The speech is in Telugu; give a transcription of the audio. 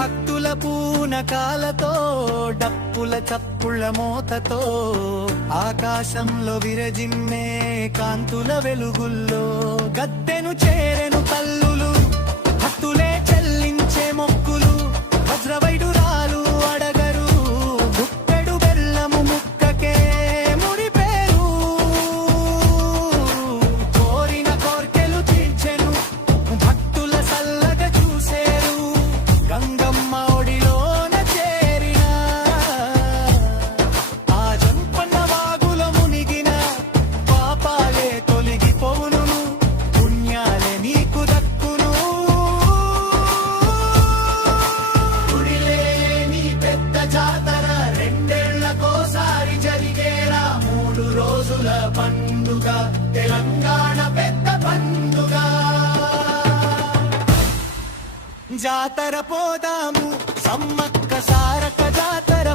భక్తుల పూనకాలతో డప్పుల చప్పుళ్ళ మోతతో ఆకాశంలో విరజిమ్మే కాంతుల వెలుగుల్లో గద్దెను చేరెను తల్లులు భక్తులే చెల్లించే మొక్కులు వజ్రవైడురాలు అడగరు గుప్పెడు బెల్లము ముక్కకే ముడిపేరు కోరిన కోర్కెలు తీర్చెను భక్తుల సల్లగా చూసేరు గంగమ్మ ఒడిలోన చేరిన ఆ జంపన్న వాగుల మునిగిన పాపాలే తొలగిపోవును పుణ్యాలే నీకు దక్కును గుడిలేని పెద్ద జాతర రెండేళ్లకోసారి జరిగేలా 3 రోజుల పండుగ తెలంగాణ పెద్ద పండుగ జాతర పోదాము సమ్మక్క సారక జాతర